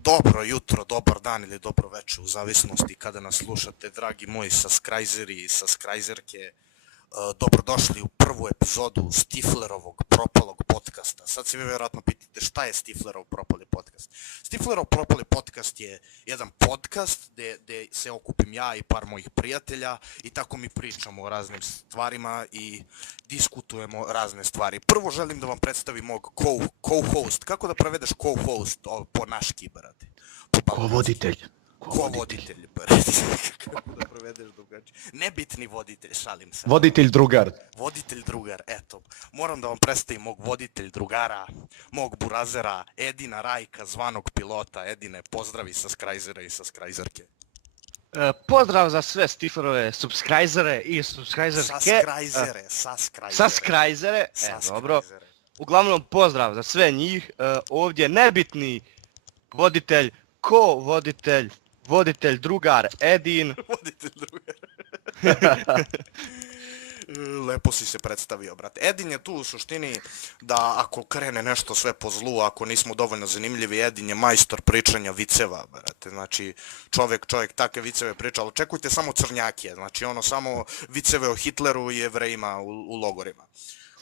Dobro jutro, dobar dan ili dobro večer, u zavisnosti kada nas slušate, dragi moji subscriberi i subscriberke. Dobrodošli u prvu epizodu Stiflerovog propalog podcasta. Sad se vi vjerojatno pitate šta je Stiflerov propali podcast. Stiflerov propali podcast je jedan podcast gdje se okupim ja i par mojih prijatelja i tako mi pričamo o raznim stvarima i diskutujemo razne stvari. Prvo želim da vam predstavim mog co-host. Kako da prevedeš co-host po naški, brate? Ko-voditelj. Ko-voditelj, brate. Kako da prevedeš drugačije? Nebitni voditelj, šalim se. Voditelj drugar. Voditelj drugar, eto. Moram da vam predstavim mog voditelj drugara, mog burazera, Edina Rajka, zvanog pilota. Edine, pozdravi subscribera i subscriberke. Pozdrav za sve Stiflerove subscribere i subscriberke. Subscribere, dobro. Uglavnom pozdrav za sve njih. Ovdje nebitni voditelj, voditelj drugar Edin. Voditelj drugar. Lepo si se predstavio, brate. Edin je tu u suštini da ako krene nešto sve po zlu, ako nismo dovoljno zanimljivi, Edin je majstor pričanja viceva, brate. Znači, čovjek takve viceve priča, ali očekujte samo crnjake, znači ono samo viceve o Hitleru i Jevrejima u logorima.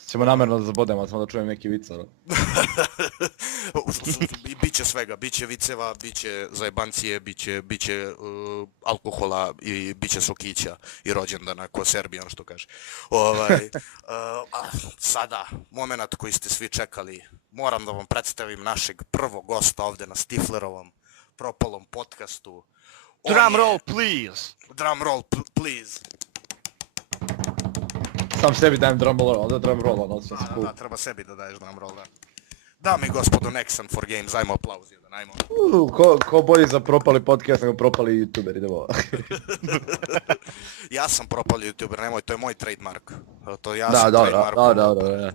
Ćemo namjerno da zabodemo, samo da čujem neki vica, no? Biće svega, biće viceva, biće zajebancije, biće alkohola i biće sokića i rođendana, ko Serbijan što kaže. Sada, moment koji ste svi čekali, moram da vam predstavim našeg prvog gosta ovdje na Stiflerovom propalom podcastu. Drum roll, please! Drum roll, please! Sam sebi dajem drum roll, ono sve cool. Da, treba sebi da daješ drum roll, da. Dame i gospodo, Nexan for Games, ajmo aplauz jedan, ajmo. Ko bolji za propali podcast nego propali youtuber, idemo. Ja sam propali youtuber, nemoj, to je moj trademark. To ja da, sam dobro, trademark. da.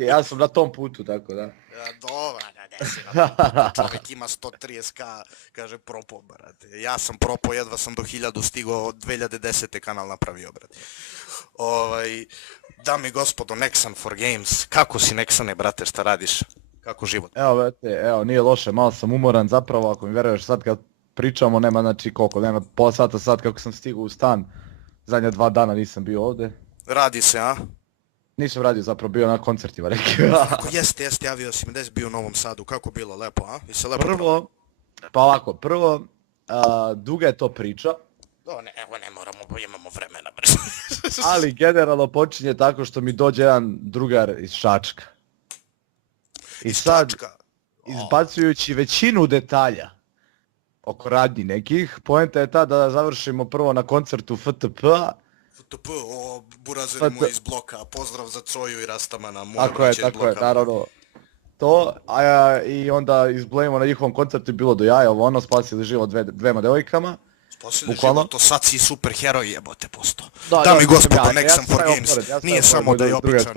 Ja sam na tom putu, tako da. Dobra, da si na tom putu, čovjek ima 130k, kaže propo, brate. Ja sam propo, jedva sam do 1000 stigao, 2010. kanal napravio, brate. Dame i gospodo, Nexan for Games, kako si Nexane, brate, šta radiš? Kako život? Evo, brate, nije loše, malo sam umoran zapravo, ako mi vjeruješ sad kad pričamo, nema znači koliko, nema pola sata sad kako sam stigao u stan, zadnja 2 dana nisam bio ovdje. Radi se, a? Nisam radio, zapravo bio na koncertima, rekao. Jeste, javio si mi da si bio u Novom Sadu, kako bilo, lepo, a? Prvo, duga je to priča. Evo ne moramo, imamo vremena, brzo. Ali generalno počinje tako što mi dođe jedan drugar iz Šačka. I sad, izbacujući većinu detalja oko radnji nekih, poenta je ta da završimo prvo na koncertu FTP-a. Burazeri moj iz bloka, pozdrav za Coju i Rastamana, tako je, naravno. To, i onda izblejimo na njihovom koncertu bilo do jaja, ono, spasili život dvema devojkama. Spasili život, to sad si super heroj, jebote posto. Dame i gospodo, Nexan for Games, nije samo da je običan,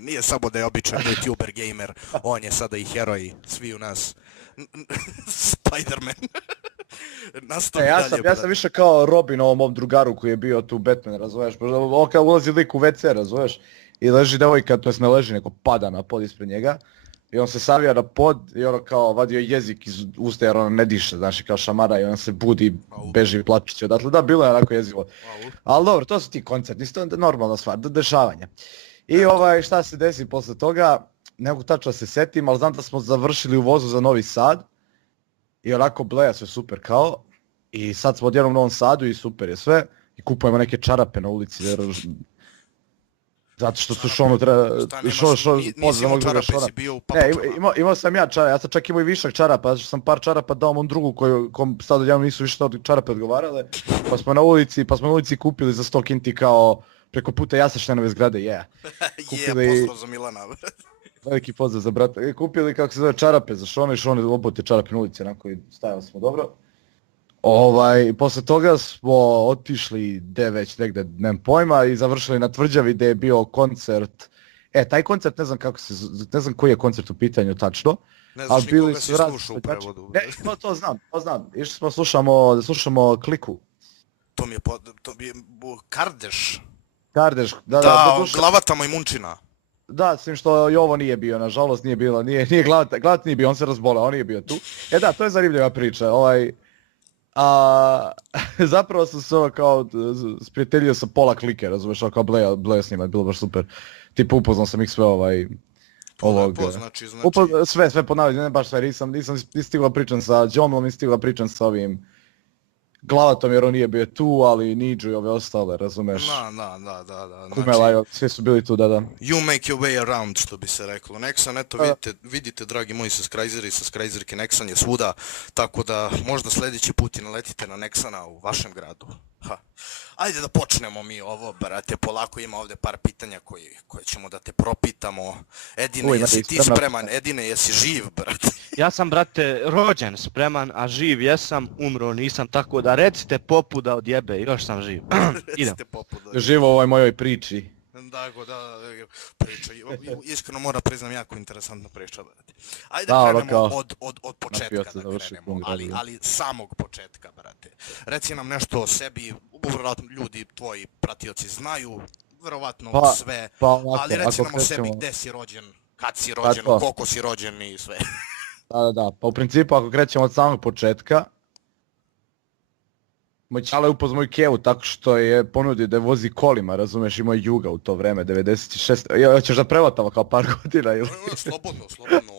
nije samo da je običan YouTuber gamer, on je sada i heroj, svi u nas, Spider-Man. Ja sam više kao Robin ovom mom drugaru koji je bio tu Batman, razumiješ, kada ulazi lik u WC, razumiješ, i leži devojka, to jest ne leži, nego pada na pod ispred njega, i on se savija na pod i ono kao vadio jezik iz usta jer ono ne diše, znači kao šamara i on se budi, beži plačići odatle, da, bilo je onako jezivo. Ali dobro, to su ti koncerti, to je normalna stvar, dešavanja. I šta se desi posle toga, ne mogu tačno se setim, ali znam da smo završili u vozu za Novi Sad i onako bleja sve super kao i sad smo odjednom u Novom Sadu i super je sve i kupujemo neke čarape na ulici jer zato što su Šonu treba... Nisi imao čarape, si bio u papučama. Imao sam ja čarape, ja sam čak imao i višak čarapa, zato što sam par čarapa dao on drugu kom sad odjednom nisu više čarape odgovarale, pa smo na ulici kupili za 100 kinti kao preko puta Jasaštenove zgrade, pozdrav za Milana. Veliki pozdrav za brata. Kupili kako se zove čarape za Šone i Šone obote čarape na ulici, onako i stajali smo dobro. Posle toga smo otišli gde već negde, nemam pojma, i završili na Tvrđavi gdje je bio koncert. Taj koncert ne znam koji je koncert u pitanju tačno. Ne znaš ni koga si slušao u prevodu. Ne, to znam. Išli smo slušamo Kliku. To mi je Kardeš. Kardeš, da. Glavata Majmunčina. Da, s tim što i ovo nije bio, nažalost nije bilo, nije Glavat nije bio, on se razbolao, on nije bio tu. Da, to je zanimljiva priča, zapravo sam se kao sprijateljio sa pola klike, razumiješ, kao Bleja s njima, je bilo baš super. Tipa upoznao sam ih sve sve ponavljam, ne baš sve, nisam stigla pričam sa Džomlom, nisam stigla pričam sa ovim Glavatom jer on nije bio tu, ali Nidžu i ove ostale, razumeš? Da. Kumela, svi su bili tu, da. You make your way around, što bi se reklo. Nexan, eto, vidite, dragi moji subscriberi i subscriberke, Nexan je svuda, tako da možda sljedeći put i naletite na Nexana u vašem gradu. Ajde da počnemo mi ovo, brate, polako ima ovdje par pitanja koje ćemo da te propitamo. Edine, jesi ti spreman? Edine, jesi živ, brate? Ja sam, brate, rođen spreman, a živ jesam, umro nisam, tako da recite Popu da odjebe, još sam živ. Idem. Živo u ovoj mojoj priči. Da, priča, iskreno moram priznam jako interesantna priča, brate. Ajde da krenemo od početka da krenemo, ali samog početka, brate. Reci nam nešto o sebi, vjerojatno ljudi, tvoji pratioci znaju, vjerovatno sve, ali reci nam o sebi gdje si rođen, kad si rođen, koliko si rođen i sve. Da, pa u principu ako krećemo od samog početka, moj čale je upoznao moju Kevu tako što je ponudio da je vozi kolima, razumeš, imao je Juga u to vreme, 96. Hoćeš da prevotamo kao par godina ili? Slobodno,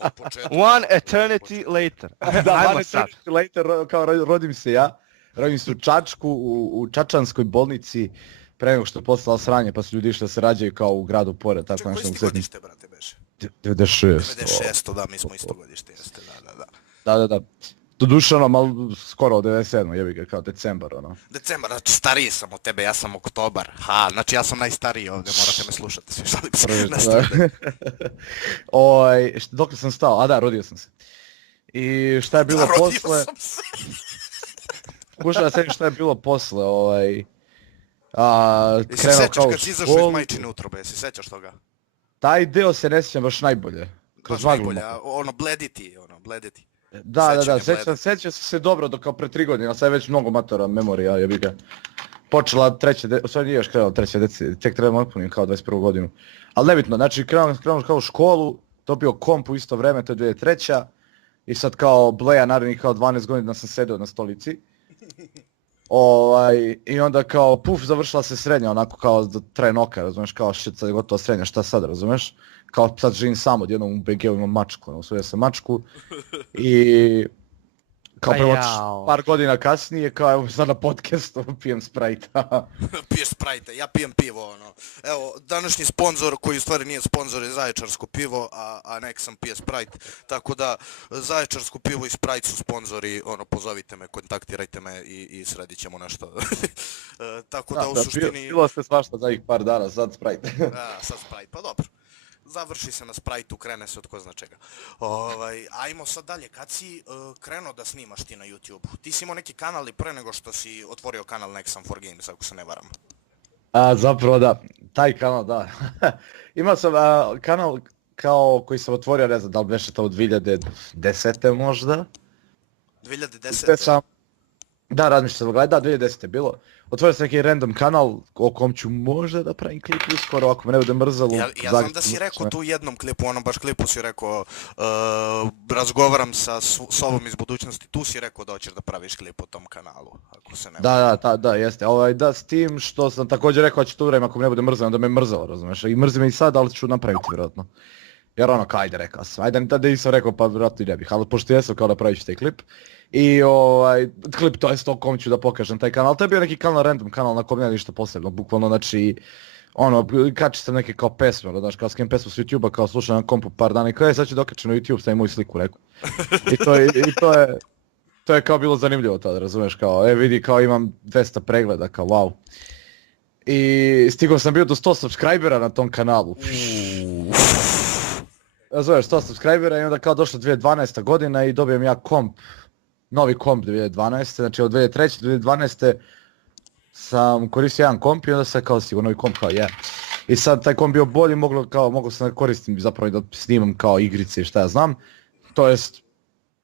od početka. One eternity later. Da, one eternity later, kao rodim se ja. Rodim se u Čačku, u Čačanskoj bolnici, pre nego što je postala sranje, pa su ljudi išli da se rađaju kao u gradu pored, tako nešto. Koji si godište, brate, beše? 96. 96, da, mi smo isto godište, jeste, da. Da. Doduše ali skoro od 97. jebi ga, kao decembar, Decembar, znači stariji sam od tebe, ja sam oktobar. Znači ja sam najstariji ovdje, morate me slušati svi, šalim se. Dok sam stao, rodio sam se. I šta je bilo posle? Rodio sam se. Kušao da sebi šta je bilo posle, Jesi se sećaš kad si izašao iz majčine utrobe, jesi sećaš toga? Taj deo se ne sjećam baš najbolje. Baš najbolje, blediti. Da, sjećam se dobro do kao pre 3 godine, ali sad je već mnogo matora memorija, jebi ga. Počela sve nije još krenula treće decenije, tek trebamo napunim kao 21. godinu. Ali nebitno, znači krenuo kao u školu, dobio komp u isto vreme, to je 2003. I sad kao Bleja narednih kao 12 godina sam sedeo na stolici. I onda kao završila se srednja, onako kao da traje noka, razumeš, kao shit, sad je gotovo srednja, šta sad, razumeš? Kao sad živim sam odjednom u BG-u imam mačku, usvojio sam mačku i kao par godina kasnije, kao evo sad na podcastu pijem Sprite-a. Piješ Sprite-a, ja pijem pivo, Evo, današnji sponsor, koji u stvari nije sponsor, je Zaječarsko pivo, a Nexan pije Sprite, tako da Zaječarsko pivo i Sprite su sponzori, pozovite me, kontaktirajte me i sredit ćemo nešto. Tako da u suštini... Bilo se svašta za ih par dana, sad Sprite. Sad Sprite, pa dobro. Završi se na Sprite-u, krene se od ko zna čega. Ajmo sad dalje, kad si krenuo da snimaš ti na YouTube? Ti si imao neki kanal i pre nego što si otvorio kanal Nexan for Games, ako se ne varam. Zapravo da, taj kanal da. Imao sam kanal kao koji sam otvorio, ne znam da li beše to od 2010. možda? 2010. Da, razmišljam, da, 2010. je bilo. Otvorio sam neki random kanal o kom ću možda da pravim klip uskoro, ako me ne bude mrzalo. Ja znam da si rekao tu u jednom klipu, onom baš klipu si rekao, razgovaram sa sobom iz budućnosti, tu si rekao da hoćeš da praviš klip o tom kanalu, ako se ne... Da, jeste. Da, s tim što sam također rekao da ću to uradim ako me ne bude mrzalo, onda me mrzalo, razumiješ. I mrzi me i sad, ali ću napraviti vjerojatno. Jer ajde rekao sam, da nisam rekao pa vjerojatno i ne bih, ali pošto jesam kao da pravit ću taj klip. I klip to je s to kom ću da pokažem taj kanal, to je bio neki kanal, random kanal na kom nema ništa posebno, bukvalno znači kači sam neke kao pesme, znaš, kao skim pesmu s YouTube-a, kao slušam na kompu par dana i kao sad ću dokačem na YouTube, stavim moju sliku, rekao. I to je kao bilo zanimljivo tada, razumeš, kao vidi kao imam 200 pregleda, kao wow. I stigao sam bio do 100 subscribera na tom kanalu. Razumeš, 100 subscribera i onda kao došla 2012. godina i dobijem ja novi komp 2012. Znači od 2003. do 2012. sam koristio jedan komp i onda sam kao stigao novi komp kao I sad taj komp bio bolji, mogao sam da koristim zapravo i da snimam kao igrice i šta ja znam. To jest,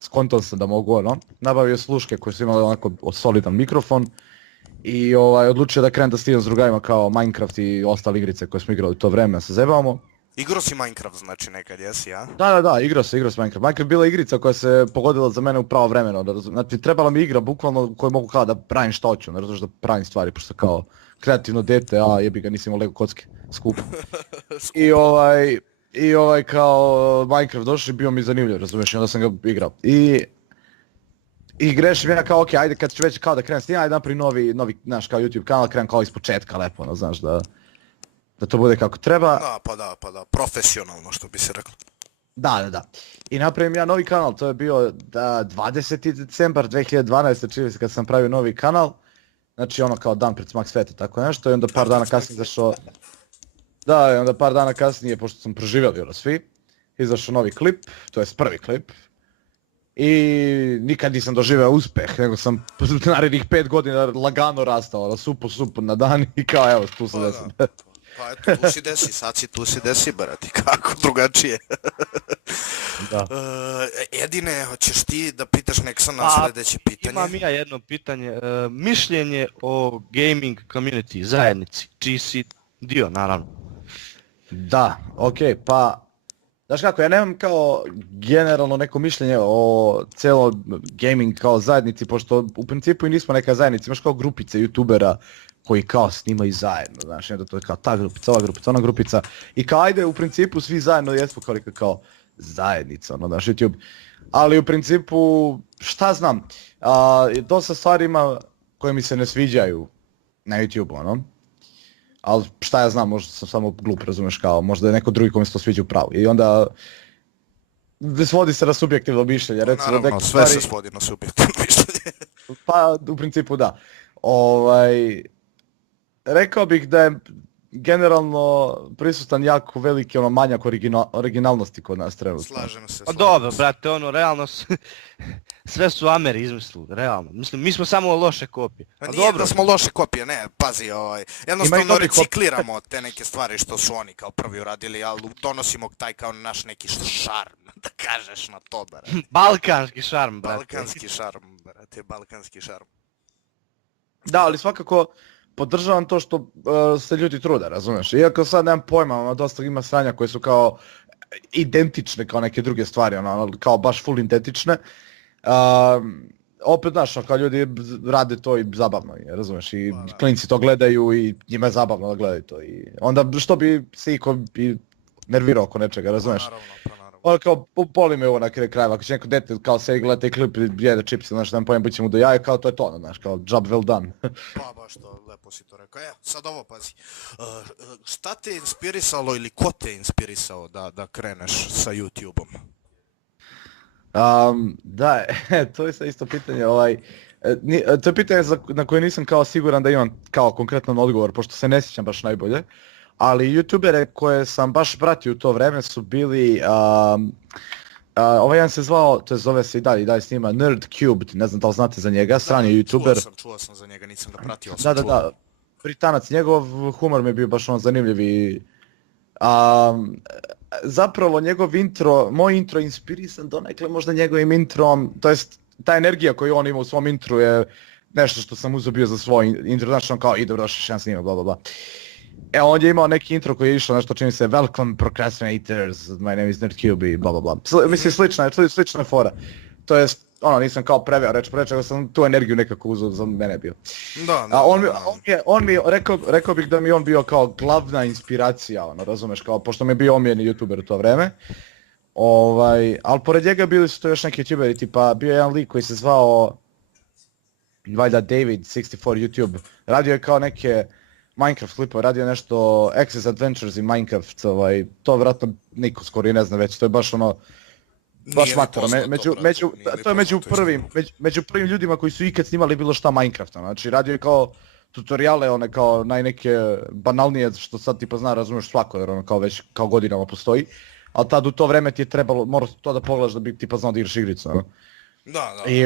skontom sam da mogu nabavio sluške koje su imali onako solidan mikrofon. I odlučio da krenem da snimam s drugarima kao Minecraft i ostale igrice koje smo igrali u to vreme, da se zebavamo. Igro si Minecraft znači nekad, jesi, ja? Da, igrao se Minecraft. Minecraft je bila igrica koja se pogodila za mene u pravo vremeno. Znači, trebala mi igra bukvalno koju mogu kao da pravim šta hoću, ne razumiješ, da pravim stvari, pošto kao kreativno dete, a jebi ga, nisam imao Lego kocke, skupo. I kao Minecraft došao i bio mi zanimljiv, razumiješ, i onda sam ga igrao. I grešim ja kao, okej, ajde kad ću već kao da krenem s njim, ajde napravim novi, znaš, kao YouTube kanal, krenem kao ispočetka, lepo, ono, znaš, da to bude kako treba. Pa da, profesionalno što bi se reklo. Da. I napravim ja novi kanal, to je bio 20. decembar 2012. čini se kad sam pravio novi kanal. Znači ono kao dan pred smak sveta, tako nešto, i onda par dana kasnije izašao... Da, i onda par dana kasnije, pošto sam proživjeli ono svi, izašao novi klip, to je prvi klip. I nikad nisam doživio uspeh, nego sam narednih 5 godina lagano rastao, supu na dan i kao evo, tu sam desim. Pa eto, tu si desi, sad si tu si desi, brati, kako drugačije. Da. Edine, hoćeš ti da pitaš nek na sljedeće pitanje? Imam ja jedno pitanje, mišljenje o gaming community, zajednici, čiji si dio, naravno. Da, okej, pa... Znaš kako, ja nemam kao generalno neko mišljenje o cijeloj gaming kao zajednici, pošto u principu i nismo neka zajednica, imaš kao grupice youtubera koji kao snimaju zajedno, znaš, onda to je kao ta grupica, ova grupica, ona grupica, i kao ajde u principu svi zajedno jesmo kao zajednica, ono, znaš, YouTube, ali u principu, šta znam, dosta stvari ima koje mi se ne sviđaju na YouTube, ono, ali šta ja znam, možda sam samo glup, razumeš, kao možda je neko drugi kome se to sviđa u pravu, i onda svodi se na subjektivno mišljenje, recimo. Naravno, sve se svodi na subjektivno mišljenje. Pa, u principu da. Rekao bih da je generalno prisutan jako veliki manjak originalnosti kod nas trenutno. Slažem se. Pa dobro, brate, ono, realno, sve su Ameri izmislili, realno. Mislim, mi smo samo loše kopije. Pa nije da smo loše kopije, ne, pazi, jednostavno recikliramo te neke stvari što su oni kao prvi uradili, ali donosimo taj kao naš neki šarm, da kažeš na to, brate. Balkanski šarm, brate. Balkanski šarm. Da, ali svakako podržavam to što se ljudi trude, razumiješ? Iako sad nemam pojma, dosta ima sranja koje su kao identične kao neke druge stvari, kao baš full identične. Opet, znaš, kao ljudi rade to i zabavno je, razumiješ? I klinci to gledaju i njima je zabavno da gledaju to. I onda što bi se iko nervirao oko nečega, razumiješ? Ono kao, boli me ovo na kraju krajeva, ako će neko dete kao se gleda taj klip i jede čipsi, znaš, nem pojem, bit će mu do jaja, kao to je to, znaš, kao job well done. Pa baš to, lepo si to rekao. Sad ovo pazi, šta te je inspirisalo ili ko te je inspirisao da kreneš sa YouTube-om? Da, to je sad isto pitanje, to je pitanje na koje nisam kao siguran da imam kao konkretan odgovor, pošto se ne sjećam baš najbolje. Ali youtubere koje sam baš pratio u to vreme su bili, ovaj jedan se zvao, to je zove se i dalje snima, Nerdcubed, ne znam da li znate za njega, strani youtuber. Čuo sam za njega, nisam ga pratio, Da, Britanac, njegov humor mi je bio baš zanimljiv i zapravo njegov intro, moj intro inspirisan donekle možda njegovim introm, to jest ta energija koju on ima u svom intru je nešto što sam uzeo bio za svoj intro, znači on kao ide došli šan snima, bla bla bla. On je imao neki intro koji je išao nešto čini se Welcome Procrastinators, my name is Nerdcube i bla bla bla. Mislim slična je fora. To jest, nisam kao preveo reč po reč, nego sam tu energiju nekako uzeo za mene bio. On mi, rekao bih da mi on bio kao glavna inspiracija, razumeš, kao, pošto mi je bio omiljeni youtuber u to vreme. Ali pored njega bili su to još neki youtuberi, tipa bio je jedan lik koji se zvao valjda David64 YouTube, radio je kao neke Minecraft klipove, radio nešto Access Adventures i Minecraft, to vjerojatno niko skoro i ne zna već, to je baš baš matero, to je među prvim ljudima koji su ikad snimali bilo šta Minecrafta, znači radio je kao tutoriale, kao najneke banalnije što sad tipa zna, razumiješ svako jer kao već kao godinama postoji, ali tad u to vreme ti je trebalo, moraš to da pogledaš da bi tipa znao da igraš igricu, Da. I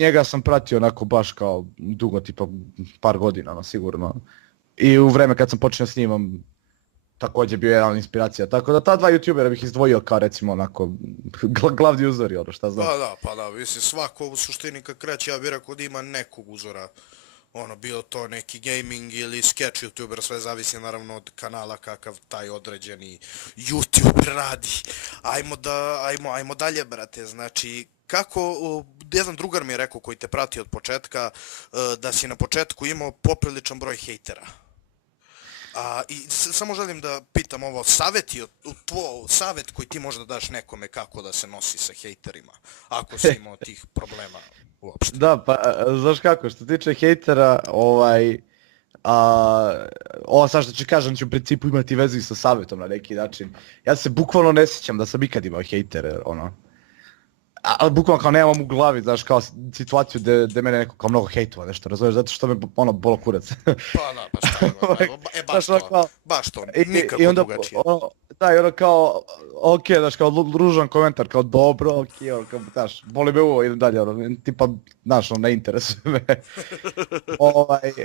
njega sam pratio onako baš kao dugo, tipa par godina, sigurno. I u vreme kad sam počeo s njim, također bio jedan inspiracija, tako da ta dva youtubera bih izdvojio kao recimo onako glavni uzori, šta znam. Pa da, mislim svako u suštini kad kreće ja bih rekao da ima nekog uzora ono, bio to neki gaming ili sketch youtuber, sve zavisi naravno od kanala kakav taj određeni youtuber radi. Ajmo dalje, brate, znači, kako, jedan drugar mi je rekao koji te prati od početka, da si na početku imao popriličan broj hejtera. I samo želim da pitam ovo, savjet koji ti možda daš nekome kako da se nosi sa hejterima, ako si imao tih problema uopšte. Da, pa znaš kako, što se tiče hejtera, ovo sad što ću kažem će u principu imati veze i sa savjetom na neki način. Ja se bukvalno ne sjećam da sam ikad imao hejtere, ono. Ali bukvalno kao nemam u glavi, znaš, kao situaciju gdje mene neko kao mnogo hejtova nešto, razumiješ, zato što me ono bolo kurac. Pa da, pa šta ima, baš to, nikako drugačije. Da, i ono kao, okej, znaš, kao ružan komentar, kao dobro, okej, ono, kao, znaš, boli me uvo, idem dalje, ono, tipa, znaš, ono, ne interesuje me.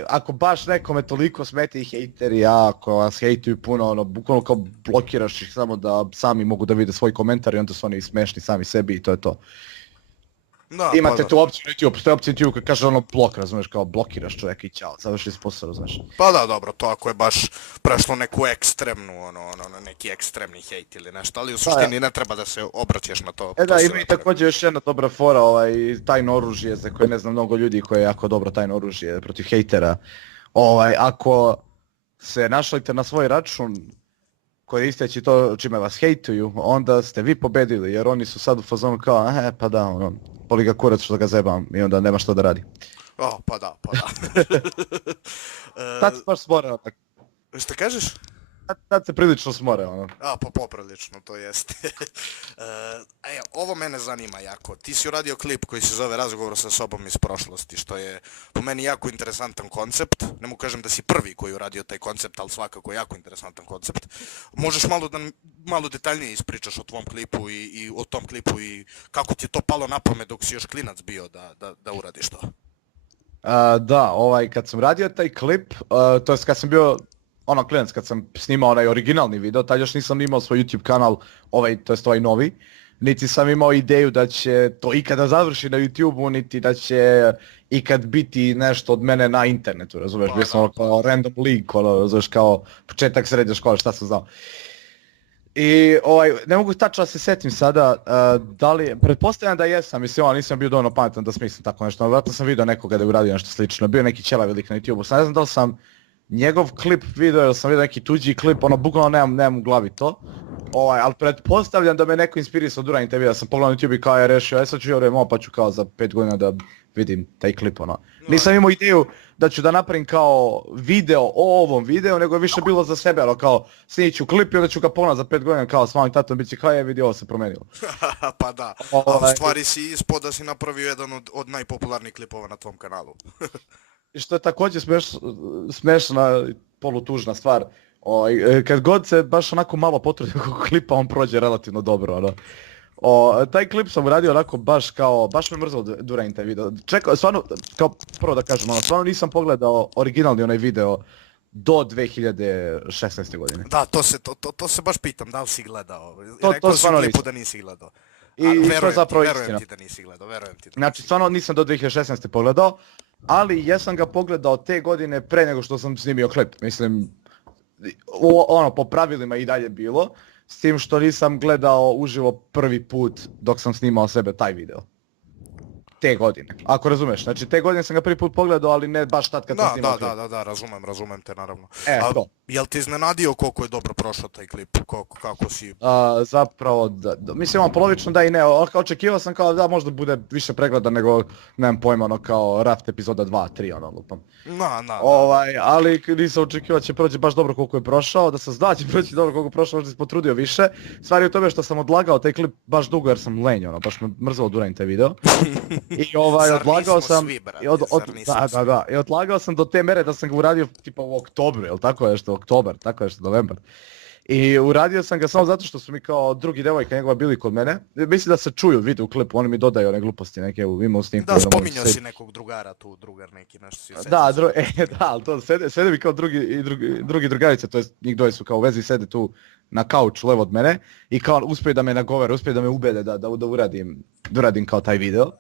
Ako baš nekome toliko smeti hejteri, ako vas hejtuju puno, ono, bukvalno kao blokiraš ih samo da sami mogu da vide svoj komentar i onda su oni smešni sami sebi i to je to. Da, imate tu opciju na YouTube, postoje opcija na YouTube kad kaže ono blok, razumiješ, kao blokiraš čovjeka i ćao, završi s posao, razumiješ. Pa da, dobro, to ako je baš prešlo neku ekstremnu, ono, neki ekstremni hejt ili nešto, ali u suštini ne treba da se obraćaš na to. Da, ima i također još jedna dobra fora, tajno oružje, za koje ne znam mnogo ljudi koje je jako dobro tajno oružje protiv hejtera. Ako se našalite na svoj račun, koristeći to čime vas hejtuju, onda ste vi pobedili, jer oni su sad u fazonu kao, pa da, ono, boli ga kurac što ga zebam i onda nema što da radi. Pa da. Tad se baš smore, tako. Šta kažeš? Tad se prilično smore, ono. Pa poprilično, to jeste. Ovo mene zanima jako. Ti si uradio klip koji se zove Razgovor sa sobom iz prošlosti, što je po meni jako interesantan koncept. Ne mogu kažem da si prvi koji uradio taj koncept, ali svakako jako interesantan koncept. Možeš malo detaljnije ispričaš o tvom klipu i o tom klipu i kako ti je to palo na pamet dok si još klinac bio da uradiš to? Da, kad sam radio taj klip, to jest kad sam bio ono klinac, kad sam snimao onaj originalni video, tad još nisam imao svoj YouTube kanal, to jest ovaj novi, niti sam imao ideju da će to ikada završi na YouTube-u, niti da će ikad biti nešto od mene na internetu, razumiješ, bio sam kao random link, razumiješ, kao početak srednje škole, šta sam znao. I ne mogu tačno da se setim sada, pretpostavljam da jesam, mislim, nisam bio dovoljno pametan da smislim tako nešto, no vjerojatno sam vidio nekoga da je uradio nešto slično, bio neki ćelavi lik na YouTube-u, sad ne znam da li sam njegov klip video ili sam vidio neki tuđi klip, bukvalno nemam u glavi to. Ali pretpostavljam da me neko inspirisao od uradim te video, sam pogledao na YouTube i kao je rešio, sad ću pa ću kao za 5 godina da vidim taj klip, Nisam imao ideju da ću da napravim kao video o ovom videu, nego je više bilo za sebe, kao snimit ću klip i onda ću ga pogledati za 5 godina kao s mojim tatom, bit će kao je vidi ovo se promenilo. Pa da, a u stvari si ispod da si napravio jedan od najpopularnijih klipova na tvom kanalu. I što je također smešna, polutužna stvar, kad god se baš onako malo potrudi oko klipa, on prođe relativno dobro, taj klip sam uradio onako baš me mrzalo da uradim taj video. Čekao, stvarno, kao prvo da kažem, stvarno nisam pogledao originalni onaj video do 2016. godine. Da, to se baš pitam, da li si gledao? Rekao si u klipu da nisi gledao. Verujem ti da nisi gledao. Znači, stvarno nisam do 2016. pogledao, ali jesam ga pogledao te godine pre nego što sam snimio klip. Mislim, po pravilima i dalje bilo, s tim što nisam gledao uživo prvi put dok sam snimao sebe taj video. Te godine, ako razumeš. Znači, te godine sam ga prvi put pogledao, ali ne baš tad kad sam snimao klip. Da, razumem te naravno. Jel ti iznenadio koliko je dobro prošao taj klip? Kako si... Zapravo, mislim, polovično da i ne. Očekivao sam kao da možda bude više pregleda nego, nemam pojma, kao Raft epizoda 2, 3, lupam. Ali nisam očekivao da će proći baš dobro koliko je prošao, da sam znao da će proći dobro koliko je prošao, možda si potrudio više. Stvar je u tome što sam odlagao taj klip baš dugo jer sam lenj, baš me mrzalo da uradim taj video. I odlagao sam, i odlagao sam do te mere da sam ga uradio tipa u oktobru, jel tako nešto, oktobar, tako nešto, novembar. I uradio sam ga samo zato što su mi kao drugi devojka njegova bili kod mene. Mislim da se čuju, vide u klipu, oni mi dodaju one gluposti neke ima u snimku. Da, spominjao si nekog drugara tu, drugar neki nešto si sedi. Da, ali to sede mi kao drugi drugarice, to jest njih dvoje su kao u vezi, sede tu na kauču levo od mene i kao uspije da me nagovore, uspije da me ubede da uradim kao taj video.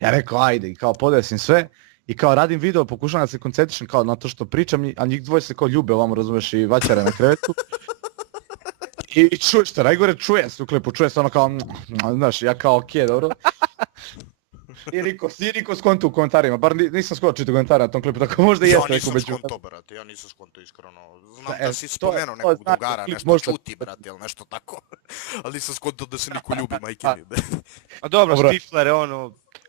Ja rekao ajde i kao podesim sve I kao radim video, pokušavam da se koncentrišem kao na to što pričam, a njih dvoje se kao ljube ovamo, razumeš, i vaćare na krevetu. I čuješ što najgore, čuje se u klipu, čuje se ono kao, znaš, ja kao okej, dobro. I niko skonto u komentarima, bar nisam skoro čitao komentare na tom klipu, tako možda i jeste neko među... Ja nisam skonto, brate, ja nisam skonto iskreno. Znam Da, da si spomenuo nekog drugara, nešto čuti, brate, ili nešto tako. Ali nisam skonto da se niko ljubi, majke mi. A dobro, Stifler je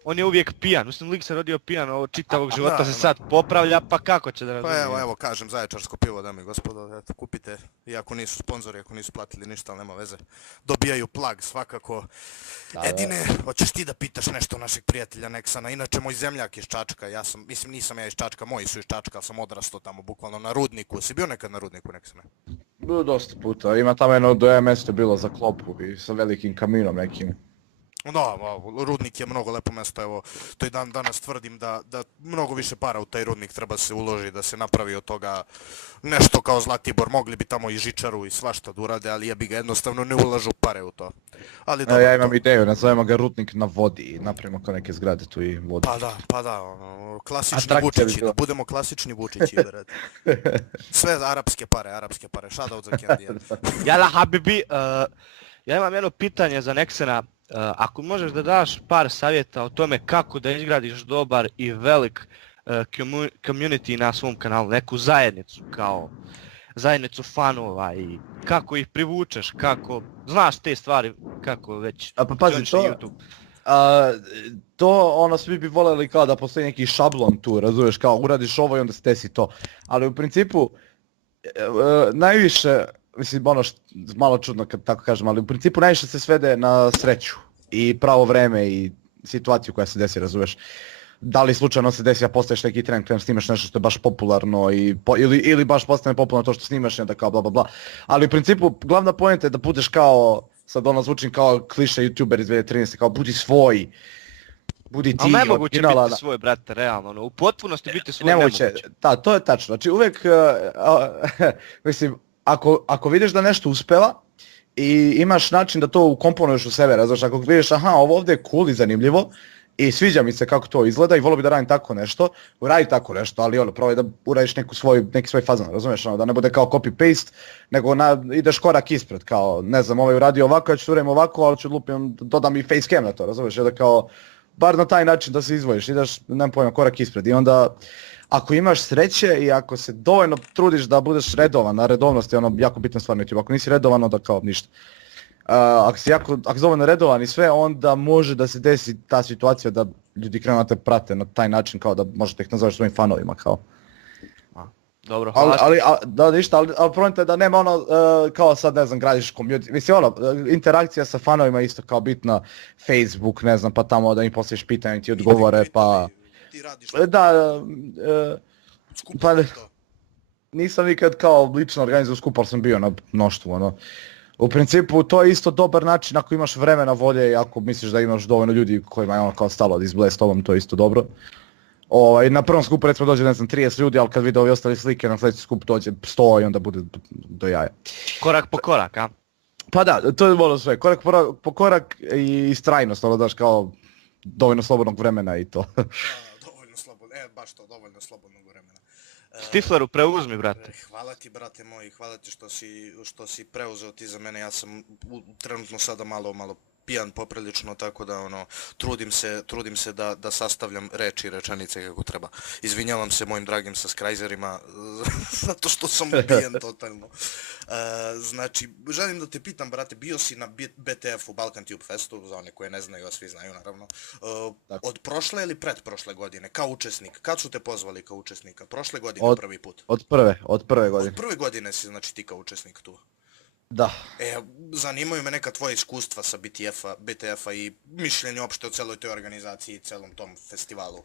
on je uvijek pijan, mislim lik se rodio pijan, ovo čitavog života se sad popravlja, pa kako će da razumije? Pa evo, kažem, Zaječarsko pivo, dame i gospodo, eto, kupite, iako nisu sponzori, ako nisu platili ništa, ali nema veze. Dobijaju plag svakako. Edine, hoćeš ti da pitaš nešto našeg prijatelja Nexana, inače moj zemljak iz Čačka, nisam ja iz Čačka, moji su iz Čačka, ali sam odrastao tamo bukvalno na Rudniku, si bio nekad na Rudniku Nexane? Bilo dosta puta, ima tamo jedno do mjesto bilo za klopu i sa velikim kaminom nekim. Da, Rudnik je mnogo lepo mjesto, evo, to i danas tvrdim da mnogo više para u taj Rudnik treba se uloži, da se napravi od toga nešto kao Zlatibor, mogli bi tamo i žičaru i svašta da urade, ali jebi ga, jednostavno ne ulažu pare u to. Ali dobro, ja imam ideju, nazovemo ga Rudnik na vodi i napravimo kao neke zgrade tu i vodi. Pa da, klasični Vučići, da budemo klasični Vučići, brate. Sve arapske pare, shoutout za Kendija. Jala Habibi, ja imam jedno pitanje za Nexena. Ako možeš da daš par savjeta o tome kako da izgradiš dobar i velik community na svom kanalu, neku zajednicu, kao zajednicu fanova i kako ih privučeš, kako, znaš te stvari, kako već pa pazi, YouTube. To ono svi bi voljeli kao da postoji neki šablon tu, razumiješ, kao uradiš ovo i onda se desi to. Ali u principu, najviše, mislim ono malo čudno kad tako kažem, ali u principu najviše se svede na sreću i pravo vreme i situaciju koja se desi, razumiješ. Da li slučajno se desi da postaješ neki trend, kada snimaš nešto što je baš popularno ili baš postane popularno to što snimaš i onda kao bla bla bla. Ali u principu glavna poenta je da budeš kao, sad ono zvučim kao kliše youtuber iz 2013, kao budi svoj. Budi ti, ali nemoguće biti svoj, brate, realno, u potpunosti biti svoj nemoguće. Da, to je tačno, znači uvijek, mislim, ako vidiš da nešto uspeva i imaš način da to ukomponuješ u sebe, razumiješ, ako vidiš aha, ovo ovdje je cool i zanimljivo i sviđa mi se kako to izgleda i volio bi da radim tako nešto, uradi tako nešto, ali ono, probaj da uradiš neki svoj fazon, razumiješ, ono, da ne bude kao copy-paste, nego ideš korak ispred, kao, ne znam, ovaj uradio ovako, ja ću uradim ovako, ali ću dodam i facecam na to, razumiješ, da kao, bar na taj način da se izdvojiš, ideš, nemam pojma, korak ispred i onda, ako imaš sreće i ako se dovoljno trudiš da budeš redovan, a redovnost je ono jako bitna stvar na YouTube, ako nisi redovan onda kao ništa. Ako si dovoljno redovan i sve, onda može da se desi ta situacija da ljudi krenu da te prate na taj način kao da možete ih nazvaš svojim fanovima kao. Dobro, ali problem je da nema ono kao sad ne znam gradiš community, mislim ono interakcija sa fanovima isto kao bitna, Facebook ne znam pa tamo da im postaviš pitanje i ti odgovore pa... Ti radiš pa nisam nikad kao lično organizao skup, ali sam bio na mnoštvu ono. U principu to je isto dobar način ako imaš vremena, volje i ako misliš da imaš dovoljno ljudi kojima je ono kao stalo da izblije s tobom, to je isto dobro. Na prvom skupu recimo dođe ne znam 30 ljudi, ali kad vide ovi ostali slike na sljedeći skup dođe 100 i onda bude do jaja. Korak po korak, a? Pa da, to je volio sve, korak po korak i istrajnost, ono daš kao dovoljno slobodnog vremena i to. Dovoljno slobodno, baš to, dovoljno slobodnog vremena. Stifleru, preuzmi, brate. Hvala ti, brate moj, hvala ti što si preuzeo ti za mene, ja sam trenutno sada malo pijan poprilično, tako da ono, trudim se da sastavljam reči i rečenice kako treba. Izvinjavam se mojim dragim subscriberima zato što sam ubijen totalno. Znači, želim da te pitam, brate, bio si na BTF-u, Balkan Tube Festu, za one koje ne znaju, a svi znaju naravno, od prošle ili pretprošle godine, kao učesnik, kad su te pozvali kao učesnika? Prošle godine prvi put? Od prve godine. Od prve godine si znači ti kao učesnik tu? Da. Zanimaju me neka tvoja iskustva sa BTF-a i mišljenje uopšte o celoj toj organizaciji i celom tom festivalu.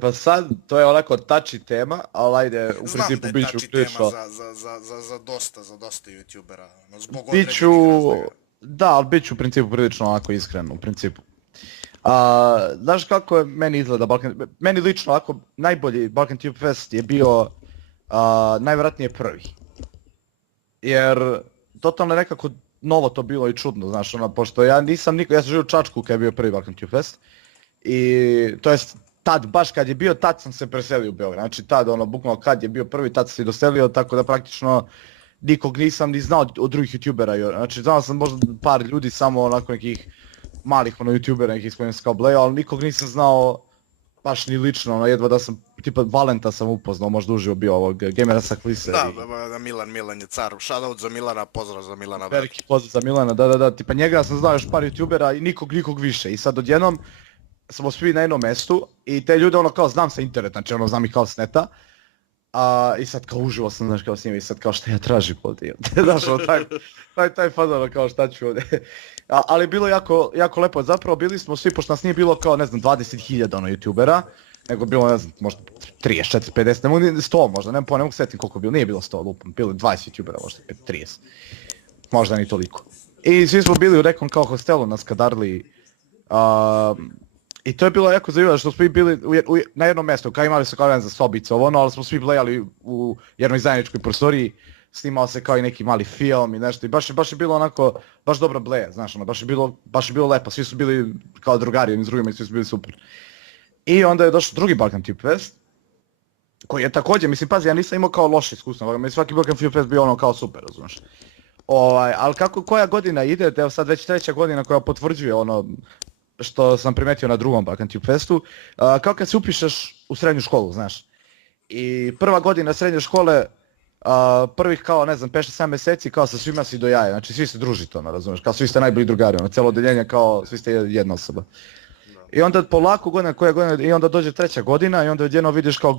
Pa sad, to je onako touchy tema, ali ajde, u principu bit ću prilično... Znam da je touchy tema za dosta youtubera, zbog određenih razloga. Da, ali bit ću u principu prilično onako iskren, u principu. Znaš kako je meni izgleda Balkan... Meni lično ovako najbolji Balkan Tube Fest je bio najvjerojatnije prvi. Jer totalno je nekako novo to bilo i čudno, znaš, pošto ja sam živio u Čačku kad je bio prvi Balkan Tube Fest. I to jest tad, baš kad je bio, tad sam se preselio u Beograd. Znači tad, bukvalno kad je bio prvi, tad sam se doselio, tako da praktično nikog nisam ni znao od drugih youtubera. Znači znao sam možda par ljudi, samo onako nekih malih youtubera, nekih s kojim sam kao blejao, ali nikog nisam znao baš ni lično, jedva da sam, tipa Valenta sam upoznao, možda uživo bio ovog gamera sa Klise. Da, Milan je car, shoutout za Milana, pozdrav za Milana. Veliki pozdrav za Milana, da, tipa njega sam znao još par youtubera i nikog više. I sad odjednom smo svi na jednom mestu i te ljude kao znam sa interneta, znači znam ih kao s neta. I sad kao uživo sam, znaš, kao s njima i sad kao šta ja tražim ovdje, znaš, taj fazon kao šta ću ovdje. Ali bilo jako lepo, zapravo bili smo svi, pošto nas nije bilo kao, ne znam, 20.000 youtubera, nego bilo, ne znam, možda 34, 50, ne mogu 100 možda, ne mogu setim koliko bilo, nije bilo 100 lupom, bilo 20 youtubera, možda 30, možda ni toliko. I svi smo bili u nekom kao hostelu na Skadarliji, i to je bilo jako zanimljivo što smo bili na jednom mjestu, kao imali su kao jedan za sobicu, ali smo svi blejali u jednoj zajedničkoj prostoriji, snimao se kao i neki mali film i nešto i baš je bilo onako, baš dobra bleja, znaš, baš je bilo lepo, svi su bili kao drugari jedni s drugima i svi su bili super. I onda je došao drugi Balkan Tube Fest, koji je također, mislim, pazi, ja nisam imao kao loše iskustvo, mi svaki Balkan Tube Fest bio kao super, razumiješ. Ali koja godina ide, evo sad već 3. godina koja potvrđuje što sam primetio na drugom Balkan Tube Festu, kao kad se upišeš u srednju školu, znaš. I prva godina srednje škole, prvih kao, ne znam, 5-7 mjeseci kao sa svima si do jaja, znači svi se družite, razumiješ, kao svi ste najbolji drugari, cijelo odeljenje kao svi ste jedna osoba. I onda polako koja godina, i onda dođe 3. godina i onda odjedno vidiš kao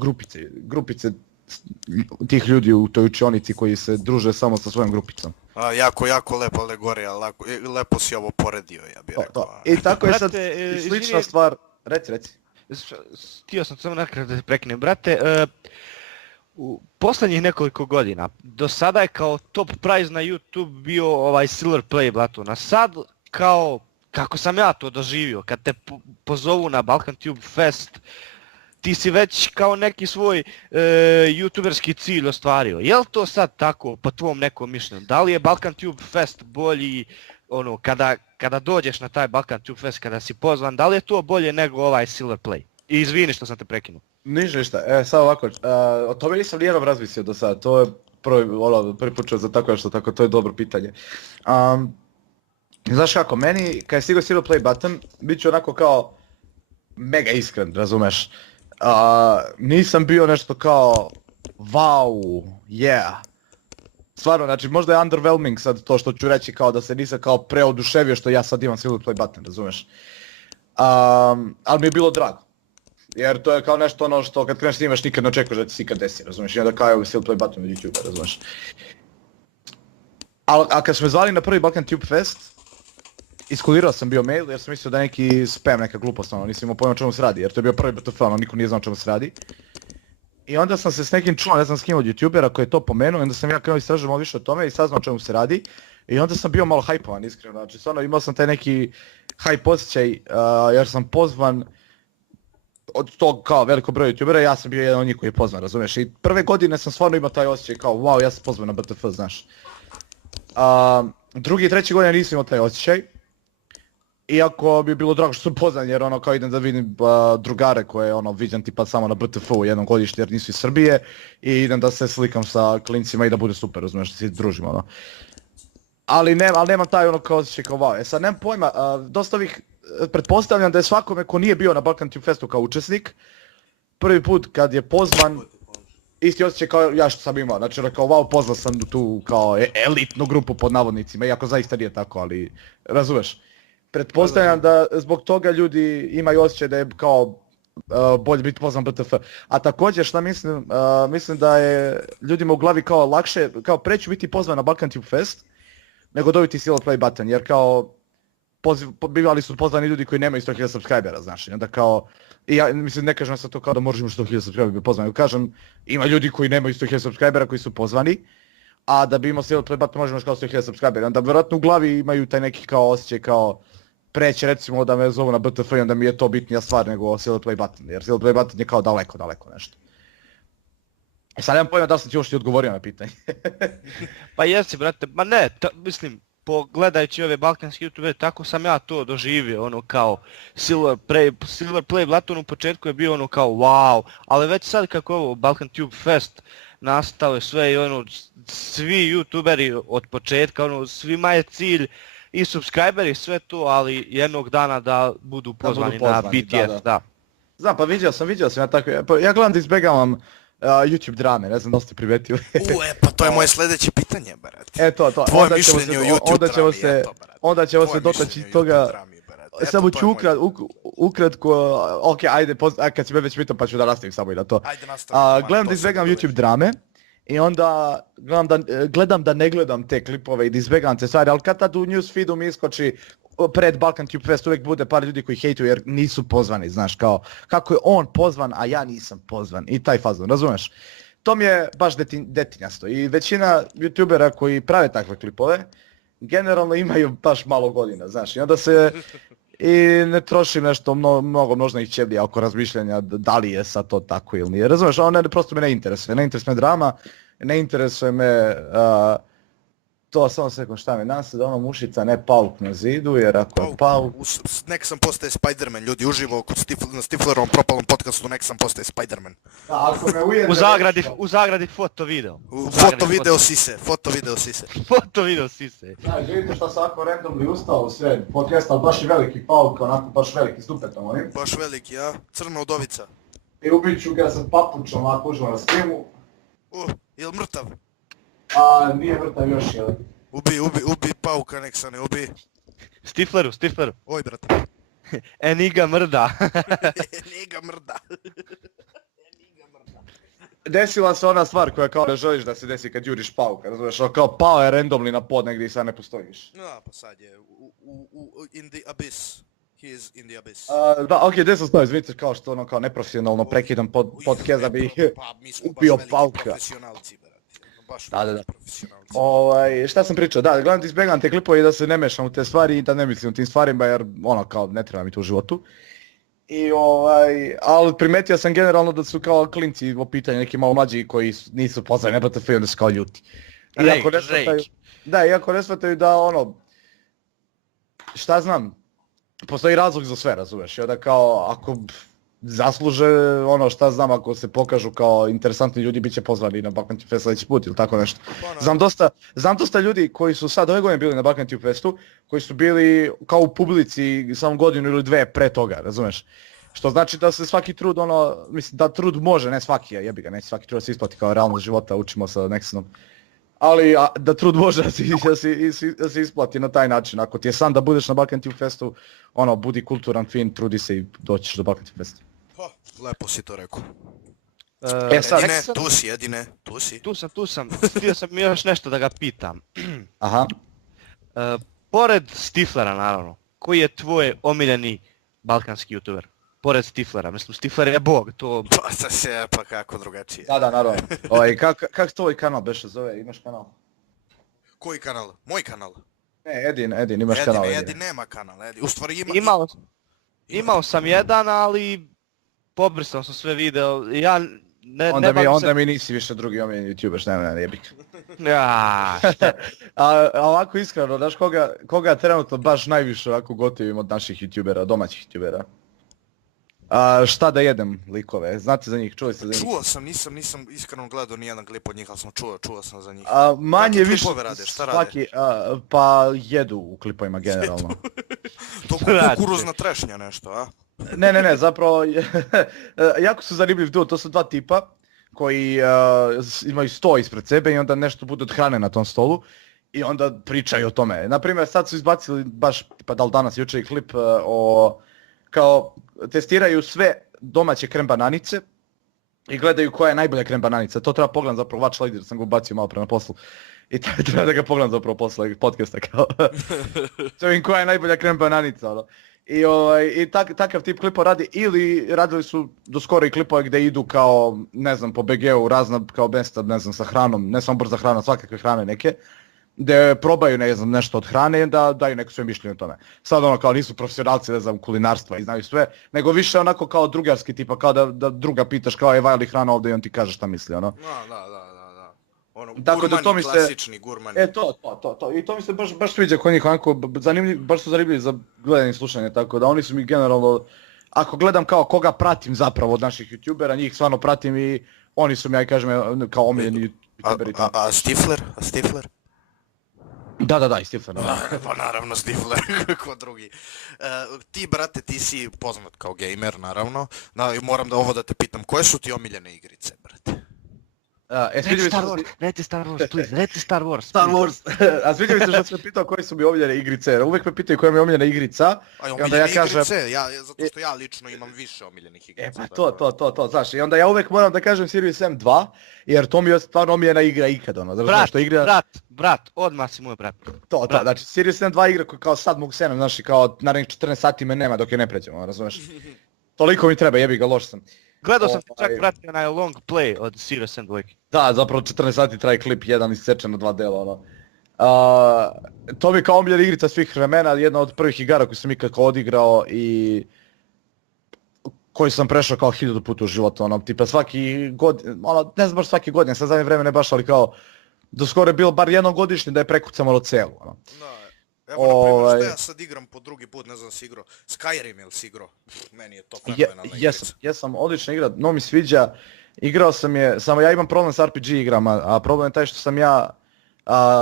grupice tih ljudi u toj učionici koji se druže samo sa svojom grupicom. Jako lepo alegorija, lepo si ovo poredio, ja bih rekao. I tako je sad slična stvar, reci. Htio sam samo nakratko da te prekinem, brate, u posljednjih nekoliko godina, do sada je kao top prize na YouTube bio Silver Play Blatuna, sad kao, kako sam ja to doživio, kad te pozovu na Balkan Tube Fest, ti si već kao neki svoj youtuberski cilj ostvario. Je li to sad tako, po tvom nekom mišljenju? Da li je Balkan Tube Fest bolji, kada dođeš na taj Balkan Tube Fest, kada si pozvan, da li je to bolje nego Silver Play? I izvini što sam te prekinuo. Ništa, sad ovako, o tome nisam nijednom razmislio do sada, to je prvi put za tako nešto, tako to je dobro pitanje. Znaš kako, meni, kad je stigao Silver Play button, bit ću onako kao mega iskren, razumeš? Nisam bio nešto kao wow, yeah. Stvarno, znači možda je underwhelming sad to što ću reći kao da se nisam kao preoduševio što ja sad imam Silver Play button, razumeš? Ali mi je bilo drago. Jer to je kao nešto što kad kreneš snimaš nikad ne očekuješ da ti se ikad desi, razumiješ? I onda kao je Silver Play button od YouTube, razumiješ? A kad smo me zvali na prvi Balkan Tube Fest, iskulirao sam bio mail jer sam mislio da je neki spam, neka glupost, nisam imao pojma o čemu se radi, jer to je bio prvi BTF, niko nije znao o čemu se radi. I onda sam se s nekim čuo, ne znam s kim od youtubera koji je to pomenuo, onda sam ja krenuo istražiti malo više o tome i saznao o čemu se radi. I onda sam bio malo hajpovan, iskreno, znači stvarno imao sam taj neki hype osjećaj jer sam pozvan od tog kao veliko broj youtubera, ja sam bio jedan od njih koji je pozvan, razumiješ? I prve godine sam stvarno imao taj osjećaj kao wow, ja sam pozvan na BTF, znaš. Drugi i treći godine nisam imao taj osjećaj. Iako bi je bilo drago što sam pozvan jer kao idem da vidim drugare koje viđam tipa samo na BTF-u jednom godišnje jer nisu iz Srbije i idem da se slikam sa klincima i da bude super, razumiješ, da se družimo, Ali nemam taj kao osjećaj kao wow. Sad nemam pojma, dosta ovih, pretpostavljam da je svakome ko nije bio na Balkan Tube Festu kao učesnik, prvi put kad je pozvan, isti osjećaj kao ja što sam imao, znači kao wow, pozvao sam tu kao elitnu grupu pod navodnicima, iako zaista nije tako, ali razumeš. Pretpostavljam da zbog toga ljudi imaju osjećaj da je kao bolje biti pozvan BTF. A također šta mislim da je ljudima u glavi kao lakše, kao preću biti pozvan na Balkan Tube Fest nego dobiti Silver Play button, jer kao bivali su pozvani ljudi koji nemaju 100.000 subscribera, znaš, i onda kao, i ja mislim ne kažem sad to kao da moraš imati 100.000 subscribera pozvani, kažem ima ljudi koji nemaju 100.000 subscribera koji su pozvani, a da bi imao Silver Play button možemo kao 100.000 subscribera, onda vjerojatno u glavi imaju taj neki kao osjećaj kao preće recimo da me zovu na BTF i onda mi je to bitnija stvar nego Silver Play button, jer Silver Play button je kao daleko nešto. Sad nemam pojma da li sam ti još ti odgovorio na pitanje. Pa jesi brate, ma ne, mislim, gledajući ove balkanske youtubere, tako sam ja to doživio, ono kao Silver Play Blaton u početku je bio ono kao wow, ali već sad kako ovo Balkan Tube Fest nastao je sve i ono, svi youtuberi od početka, ono, svima je cilj i subscriberi sve to, ali jednog dana da budu pozvani na BTF, da. Znam, pa vidio sam ja tako, ja gledam da izbjegavam YouTube drame, ne znam da ste primetili. Pa to je moje sljedeće pitanje, brate. To. Tvoje mišljenje o YouTube drami, onda ćemo se dotaći toga. Samo ću ukratko, ok, ajde, kad si me već pitao pa ću da nastavim samo i na to. Ajde nastavim. Gledam da izbjegam YouTube drame i onda gledam da ne gledam te klipove i da izbjegam te stvari, ali kad tad u newsfeedu mi iskoči pred Balkan Tube Fest uvijek bude par ljudi koji hejtuju jer nisu pozvani, znaš, kao kako je on pozvan, a ja nisam pozvan i taj fazon, razumeš? To mi je baš detinjasto i većina youtubera koji prave takve klipove generalno imaju baš malo godina, znaš, i onda se i ne trošim nešto mnogo množnih ćelija oko razmišljanja da li je sad to tako ili nije, razumeš, prosto me ne interesuje me drama, ne interesuje me to, samo sekund, šta mi, nam se da ono mušica ne pauk na zidu, jer ako je pauk... Nek sam postaje Spider-Man, ljudi, uživo kod na Stiflerovom propalom podcastu, nek sam postaje Spider-Man. Ako me ujede... U zagradi foto video. Foto video sise. Foto video sise. Znaš, vidite što sam ako randomly ustao u sred podcasta, baš je veliki pauk, onako baš veliki s dupetom onim. Baš veliki, a? Crna udovica. I ubit ću ga sa papučom, ovako užimo na skimu. Jel mrtav? Nije mrtav još, jel? Ubi pauka, nek se ne ubi. Stifleru. Oj, brate. Eniga mrda. Eniga mrda. Desila se ona stvar koja kao ne želiš da se desi kad juriš pauka, razumiješ? Kao pao je randomly na pod negdje i sad ne postojiš. Pa sad je in the abyss. He is in the abyss. Da, ok, desno stoji, izvinite kao što ono kao neprofesionalno prekidam podcast da bi ubio pauka. Profesionalci, brate. Baš profesionalci. Šta sam pričao, da, gledam da izbjegam te klipove i da se ne mešam u te stvari i da ne mislim u tim stvarima jer ono kao ne treba mi to u životu. Ali primetio sam generalno da su kao klinci u pitanju neki malo mlađi koji nisu pozvani na BTF i onda su kao ljuti. Iako ne shvataju da ono, šta znam, postoji razlog za sve, razumeš, i onda kao ako zasluže ono šta znam, ako se pokažu kao interesantni ljudi bit će pozvani na Balkan Tube Fest sljedeći put ili tako nešto. Znam dosta ljudi koji su sad ove godine bili na Balkan Tube Festu, koji su bili kao u publici samo godinu ili dve pre toga, razumeš? Što znači da se svaki trud ono, mislim da trud može, ne svaki, jebi ga, neće svaki trud se isplati kao realnost života, učimo sa Nexonom. Ali da trud može da se isplati na taj način, ako ti je san da budeš na Balkan Tube Festu, ono, budi kulturan, fin, trudi se i doćiš do Balkan Tube Festa. Lepo si to rekao. Sad, tu si. Tu sam. Htio sam još nešto da ga pitam. Aha. Pored Stiflera, naravno, koji je tvoj omiljeni balkanski youtuber? Pored Stiflera, mislim, Stifler je bog, to... Pa kako drugačije. Da, naravno. Kak se tvoj kanal beše zove, imaš kanal? Koji kanal? Moj kanal? Ne, Edin, imaš kanal. Edin nema kanal, Edin. U stvari Imao sam jedan, ali pobrisao sam sve video, ja onda mi nisi više drugi omiljeni youtuber, ne jebik. Ja, ovako iskreno, znaš koga trenutno baš najviše ovako gotivim od naših youtubera, domaćih youtubera? Šta da jedem likove, znate za njih, čuli ste za njih? Čuo sam, nisam iskreno gledao nijedan klip od njih, ali sam čuo sam za njih. Manje više, rade, šta rade? Pa jedu u klipovima generalno. To kukuruzna trešnja nešto, a? Ne, zapravo, jako su zanimljiv duo, to su dva tipa koji imaju sto ispred sebe i onda nešto bude od hrane na tom stolu i onda pričaju o tome. Naprimjer, sad su izbacili baš, pa da li danas, jučer i klip kao testiraju sve domaće krem bananice i gledaju koja je najbolja krem bananica. To treba pogledati zapravo, Watch Later, sam ga ubacio malo prema poslu. I treba da ga pogledam zapravo posle podcasta kao. To im koja je najbolja krem bananica, ono. I takav tip klipa radi, ili radili su do skoro i klipove gdje idu kao, ne znam, po BG-u razna kao mjesta, ne znam, sa hranom, ne samo brza hrana, svakakve hrane neke, gdje probaju, ne znam, nešto od hrane i da daju neko svoje mišljenje o tome. Sad ono kao nisu profesionalci, ne znam, kulinarstva i znaju sve, nego više onako kao drugarski tipa, kao da druga pitaš kao je vaja li hrana ovdje i on ti kaže šta misli, ono. Da. Ono, Tako da to mi gurmani, se... klasični gurmani. To. I to mi se baš sviđa kod njih, onako, baš su zanimljivi za gledanje i slušanje, tako da oni su mi generalno, ako gledam kao koga pratim zapravo od naših youtubera, njih stvarno pratim i oni su mi, ja kažem, kao omiljeni youtuberi. A Stifler? Da, i Stifler. Pa naravno Stifler, ko drugi. Ti, brate, ti si poznat kao gamer, naravno. I moram da te pitam, koje su ti omiljene igrice, brate? Reci Star Wars, please, reci Star Wars. A sviđa mi se što sam pitao koje su mi omiljene igrice, uvijek me pitaju koja mi je omiljena igrica. I onda ja kažem... zato što ja lično imam više omiljenih igrica. To, znaš, i onda ja uvijek moram da kažem Serious Sam 2, jer to mi je stvarno omiljena igra ikad, ono. Brat, odmah si moj brat. To, znači Serious Sam 2 igra koju kao sad mogu senem, znaš, i kao narednih 14 sati me nema dok je ne pređemo, razumeš? Toliko mi treba, jebi ga, loš sam. Gledao sam čak pratio na long play od Serious Sam 2. Da, zapravo 14 sati traje klip, jedan isečen na 2 dela, ono. To mi je kao omiljena igrica svih vremena, jedna od prvih igara koju sam ikad odigrao i koji sam prešao kao 1000 puta u životu, ono, tipa svaki godin, ono, ne znam baš svaki godin, sad zadnje vreme ne baš, ali kao, do skoro je bilo bar jednom godišnje da je prekucamo celu, ono. Evo, na primjer, što ja sad igram po drugi put, ne znam si igrao, Skyrim ili si igrao, meni je to fenomenalna igrica. Jesam, odlična igra, no mi sviđa, igrao sam je, samo ja imam problem s RPG igrama, a problem je taj što sam ja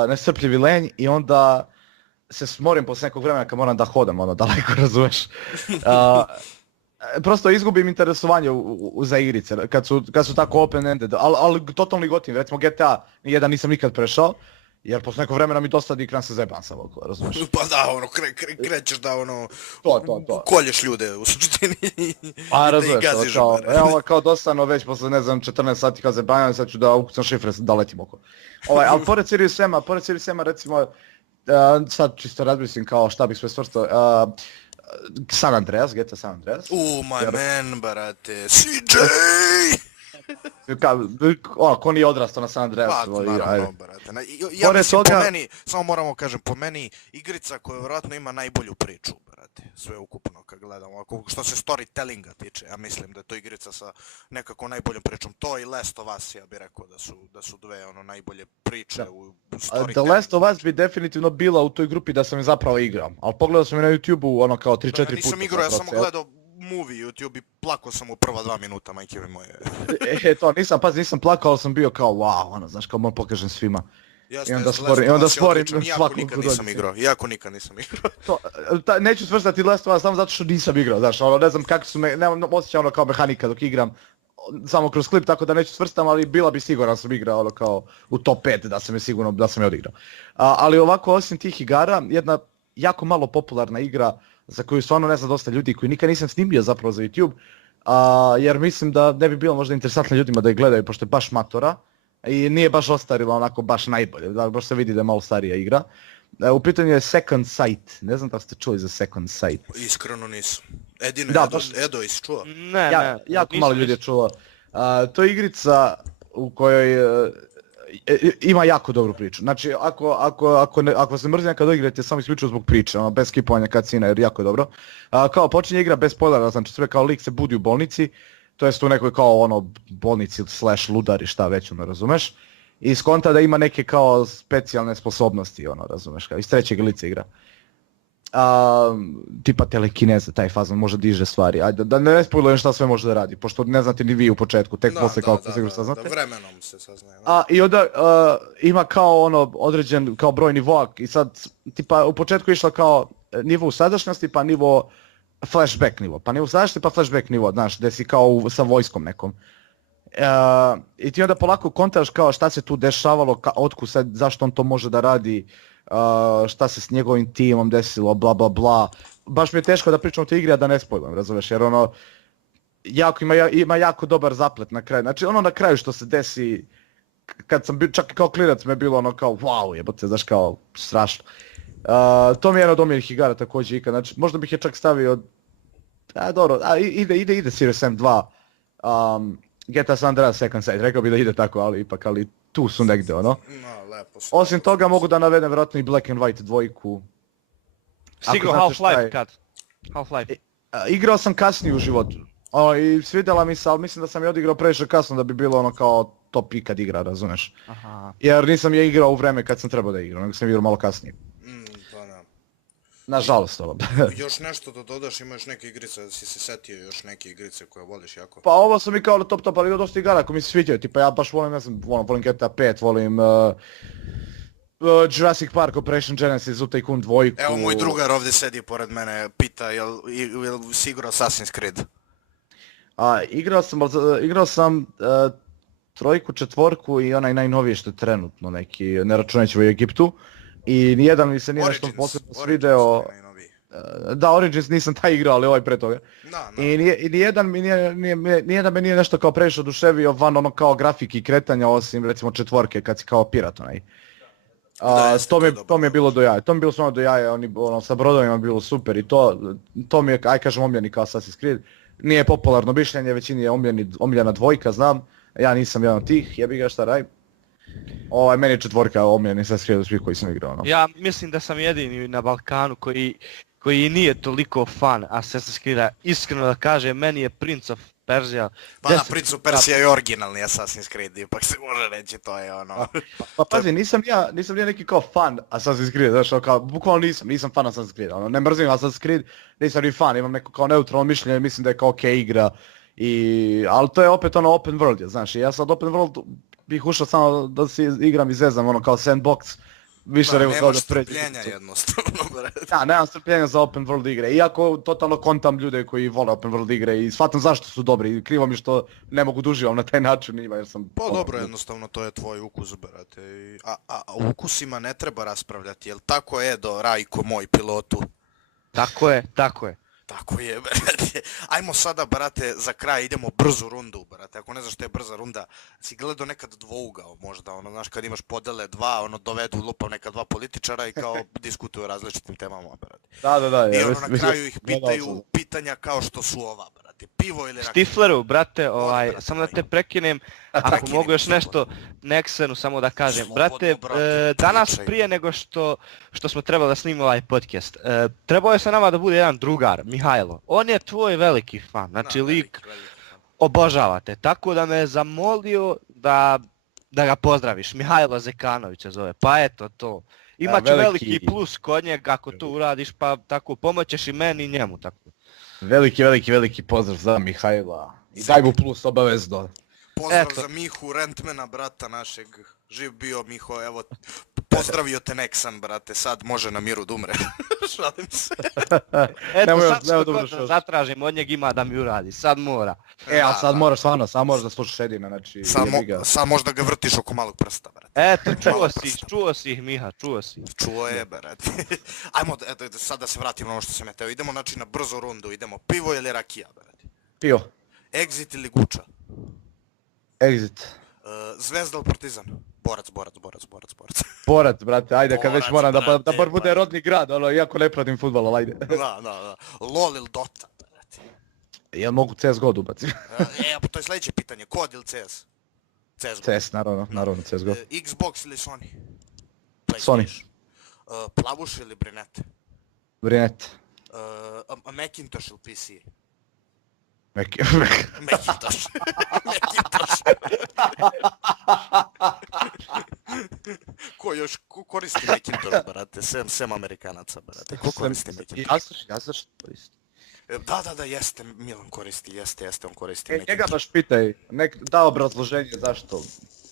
nestrpljivi lenj i onda se smorim posle nekog vremena kad moram da hodam, ono, daleko, razumeš. Prosto izgubim interesovanje za igrice, kad su tako open-ended, ali totalni gotim, recimo GTA jedan nisam nikad prešao, jer posle nekog vremena mi dostadi ikram se zajebam sam oko, razumiješ? Pa da, ono, krećeš da, ono, to. kolješ ljude u suštini i razumiješ, da ih gaziš. Evo, kao dosadno već posle, ne znam, 14 sati kao zajebanja, sad ću da ukucam šifre da letim oko. Ali pored Serious Sama, recimo, sad čisto razmislim kao šta bih sve svrstao, San Andreas, GTA San Andreas. My man, brate, CJ! Ko nije odrastao na San Andreasu. Pa, naravno, brate. Ja mislim, po meni, samo moramo kažem, po meni, igrica koja vjerojatno ima najbolju priču, brate, sve ukupno kad gledamo. Što se storytellinga tiče, ja mislim da je to igrica sa nekako najboljom pričom. To i Last of Us, ja bih rekao da su dve ono najbolje priče u storytellingu. The Last of Us bi definitivno bila u toj grupi da sam je zapravo igrao, ali pogledao sam je na YouTube-u ono kao 3-4 puta. Nisam igrao, ja sam gledao movie YouTube i plakao sam u prva 2 minuta, majke mi moje. Nisam plakao, ali sam bio kao wow, ono, znaš, kao moram pokažem svima. I onda stvorim svaku Iako nikad nisam igrao. Neću svrstati Last of Us samo zato što nisam igrao, znaš, ono, ne znam kako su me, nemam osjećaj ono kao mehanika dok igram, samo kroz klip, tako da neću svrstam, ali bila bi siguran sam igrao, ono, kao u top 5 da sam je sigurno, da sam je odigrao. Ali ovako, osim tih igara, jedna jako malo popularna igra, za koju stvarno ne znam dosta ljudi koji nikad nisam snimio zapravo za YouTube, jer mislim da ne bi bilo možda interesantno ljudima da je gledaju pošto je baš matora i nije baš ostarila onako baš najbolje, da baš se vidi da je malo starija igra. U pitanju je Second Sight, ne znam da ste čuli za Second Sight. Iskreno nisam. Edino Edo isi čuo? Ne, jako malo ljudi je čulo. To je igrica u kojoj ima jako dobru priču. Znači, ako se mrzite kad igrate samo isključivo zbog priče, ono, bez skipovanja cutscena, jer jako je dobro. Kao počinje igra bez spoilera, znači sve kao lik se budi u bolnici, to jest u nekoj kao ono bolnici / ludari, šta već, ono, razumeš? I skonta da ima neke kao specijalne sposobnosti, ono, razumeš, kao iz trećeg lica igra. Tipa telekineza, taj fazon može diže stvari, ajde da ne spoilujem šta sve može da radi, pošto ne znate ni vi u početku, tek posle kao sigurno saznate. Da, vremenom se saznaje. I onda ima kao ono određen kao broj nivoa i sad tipa u početku je išla kao nivo u sadašnjosti pa nivo flashback nivo, pa nivo sadašnjosti pa flashback nivo, znaš, gdje si kao sa vojskom nekom. I ti onda polako kontaš kao šta se tu dešavalo, otkud sad, zašto on to može da radi, šta se s njegovim timom desilo, bla bla bla. Baš mi je teško da pričam o toj igri, a da ne spojlujem, razumeš, jer ono, ima jako dobar zaplet na kraju. Znači ono na kraju što se desi, kad sam bio, čak i kao klinac me je bilo ono kao wow, jebote, znaš, kao strašno. To mi je jedan od omiljenih igara također ikad, znači možda bih je čak stavio, dobro, ide Serious Sam 2, GTA San Andreas Second Sight, rekao bih da ide tako, ali ipak, ali tu su negdje, ono. Osim toga mogu da navedem vjerojatno i Black and White 2. Stigao Half-Life kad? Half-Life. Igrao sam kasnije u životu. I svidjela mi se, ali mislim da sam je odigrao previše kasno da bi bilo ono kao top ikad igra, razumeš? Aha. Jer nisam je igrao u vreme kad sam trebao da igram, nego sam igrao malo kasnije. Pa da. Nažalost, ovo. Još nešto da dodaš, imaš neke igrice, da si se setio još neke igrice koje voliš jako? Pa ovo sam i kao top, ali ima dosta igara koji mi se sviđaju, tipa ja baš volim, ne znam, volim GTA 5, volim Jurassic Park, Operation Genesis, Zoo Tycoon 2. Evo moj drugar ovdje sedi pored mene, pita jel si igrao Assassin's Creed? Igrao sam trojku, četvorku i onaj najnoviji što je trenutno neki, ne računajući u Egiptu. I nijedan mi se nije nešto posebno svideo. Da, Origins nisam taj igrao, ali ovaj pre toga. I nijedan me nije nešto kao previše oduševio van ono kao grafiki i kretanja, osim recimo četvorke kad si kao pirat onaj. To mi je bilo do jaja, to mi je bilo stvarno do jaja, sa brodovima bilo super i to mi je, aj kažem, omiljeni kao Assassin's Creed. Nije popularno mišljenje, većini je omiljena dvojka, znam, ja nisam jedan od tih, jebi ga šta raj. Meni je četvorka omiljeni Assassin's Creed od svih koji sam igrao. No. Ja mislim da sam jedini na Balkanu koji nije toliko fan Assassin's Creed-a, iskreno da kažem, meni je Prince of Persia. Pa da, Prince of Persia je originalni Assassin's Creed, ipak se može reći, to je ono... Pa pazi, nisam ja neki kao fan Assassin's Creed, znaš, kao, bukvalno nisam fan Assassin's Creed, ne mrzim Assassin's Creed, nisam ni fan, imam neko kao neutralno mišljenje, mislim da je kao okej igra, ali to je opet ono open world, znaš, i ja sad open world bih ušao samo da si igram i zezam, ono kao sandbox, više nego kao da pređe. Nemaš strpljenja jednostavno, brate. Da, nemam strpljenja za open world igre, iako totalno kontam ljude koji vole open world igre i shvatam zašto su dobri i krivo mi što ne mogu da uživam na taj način njima jer sam... Pa dobro, jednostavno to je tvoj ukus, brate. A o ukusima ne treba raspravljati, jel tako je do Rajko moj pilotu? Tako je, tako je. Tako je, brate. Ajmo sada, brate, za kraj idemo brzu rundu, brate. Ako ne znaš što je brza runda, si gledao nekad dvougao možda, ono, znaš, kad imaš podele dva, ono, dovedu lupav neka dva političara i kao diskutuju o različitim temama, brate. Da. I ono, na kraju ih pitaju pitanja kao što su ova, brate. Pivo ili rakija? Stifleru, brate, samo da te prekinem, ako mogu još nešto Nexenu samo da kažem. Brate, danas prije nego što smo trebali da snimimo ovaj podcast, trebao je sa nama da bude jedan drugar, Mihajlo. On je tvoj veliki fan, znači lik obožavate, tako da me je zamolio da ga pozdraviš. Mihajlo Zekanović se zove, pa eto to. Imaću veliki plus kod njega ako to uradiš, pa tako pomoćeš i meni i njemu, tako. Veliki pozdrav za Mihajla. I daj mu plus obavezno. Pozdrav za Mihu Rentmana, brata našeg. Živ bio Miho, evo, pozdravio te Nexan, brate, sad može na miru da umre. Šalim se. Eto, sad što da zatražim, od njeg ima da mi uradi, sad mora. A sad moraš stvarno, sad moraš da slušaš Edina, znači... Sad možda ga vrtiš oko malog prsta, brate. Eto, čuo si ih, Miha, čuo si. Čuo je, brate. Ajmo, sad da se vratim na ono što sam ja teo. Idemo, znači, na brzo rundu, idemo pivo ili rakija, brate? Pivo. Exit ili Guča? Exit. Zvezda ili Partizan? Borac. Borac, brate, ajde, kad već moram da bar bude rodni grad, ono, iako ne pratim fudbal, ali ajde. Da. LOL ili Dota, brate? Jel mogu CSGO da ubacim? Pa to je sljedeće pitanje, kod ili CS? CS, naravno, CSGO. Xbox ili Sony? Sony. Plavuš ili Brinet? Brinet. Macintosh ili PC? Macintosh. Ko još koristi Macintosh, brate, sem Amerikanaca, brate, ko koristi Macintosh? Ja sam što koristi. Da, jeste, Milan koristi, jeste, on koristi Macintosh. Njega baš pitaj, da obrazloženje zašto,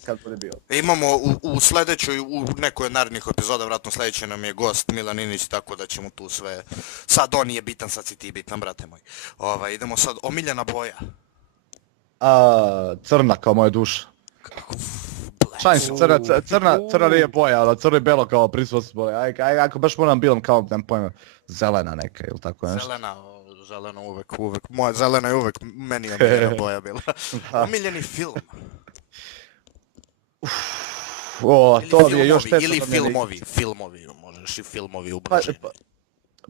kad bude bio. Imamo u sljedećoj, u nekoj od narednih epizoda, vratno sljedeći nam je gost Milan Inić, tako da ćemo tu sve... Sad on nije bitan, sad si ti bitan, brate moj. Idemo sad, omiljena boja. Crna kao moja duša. Šalim se, crna nije boja, ali crno i belo kao prisutnost boja. Ako baš moram bilom kao, nemam pojma, zelena neka ili tako nešto. Zelena uvek, moja zelena je uvek, meni je omiljena boja bila. Omiljeni film. To mi je još teže. Ili filmovi, možeš i filmovi ublaženi.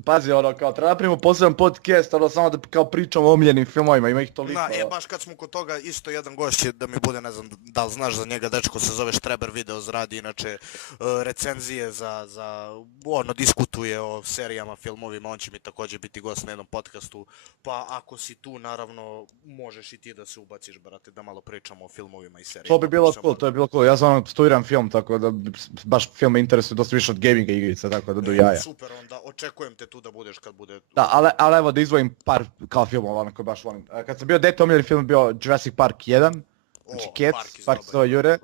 Pazi, ono, kao, treba napravimo poseban podcast, ono, samo da kao pričamo o omiljenim filmovima, ima ih toliko. Baš kad smo kod toga, isto jedan gošć je da mi bude, ne znam, da li znaš za njega, dečko se zove Štreber Videos, radi inače recenzije ono, diskutuje o serijama, filmovima, on će mi također biti gost na jednom podcastu, pa ako si tu, naravno, možeš i ti da se ubaciš, brate, da malo pričamo o filmovima i serijama. To bi bilo cool, to je bilo cool, ja znam studiram film, tako da baš film me interesuje dosta više od gaminga igrica, tako da do jaja. Super, onda očekujem te tu da budeš kad bude... Da, ali evo da izdvojim par kao filmova, ono koje baš volim. Kad sam bio dete, omiljeni film bio Jurassic Park 1, znači Cats, Park se zove Jure.